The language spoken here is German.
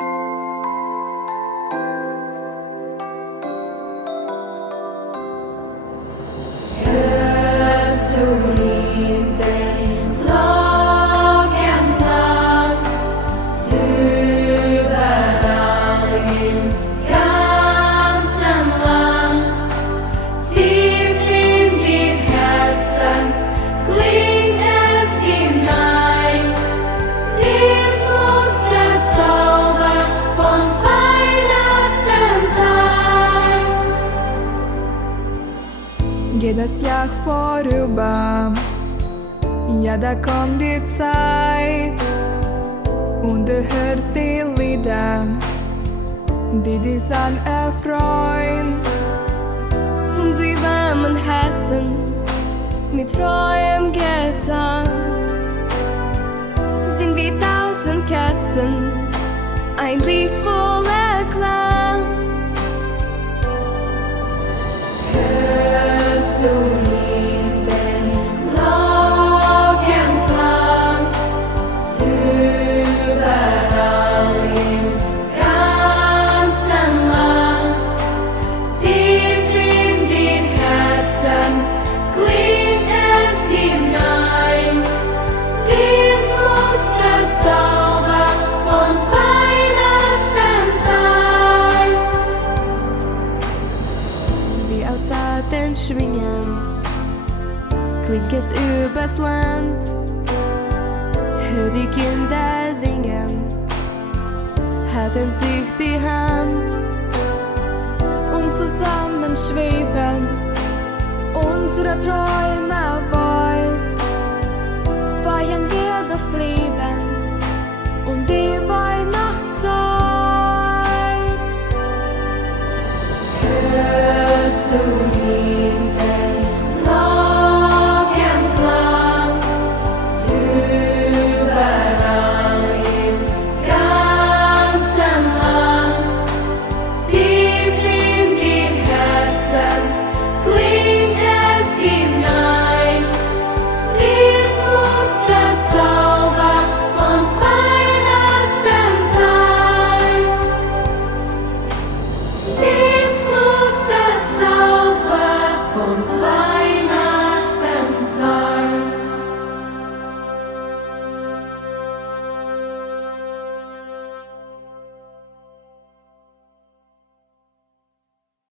Hörst du den Glockenklang überall im ganzen Land? Tief in die Herzen klingt es hinein. Dies muss der Zauber von Weihnachten sein. Geht das Jahr vorüber, ja, da kommt die Zeit und du hörst die Lieder, die dich dann erfreuen. Und sie wärmen Herzen mit frohem Gesang. Sind wie 1000 Kerzen, ein Lied voller Klang. Hörst du den Glockenklang überall im ganzen Land? Tief in die Herzen klingt es hinein. Dies muss der Zauber von Weihnachten sein. Wie aus zarten Schwingen klingt es übers Land. Hör die Kinder singen, halten sich die Hand und zusammen schweben unsere Träume weit. Weihen wir das Lied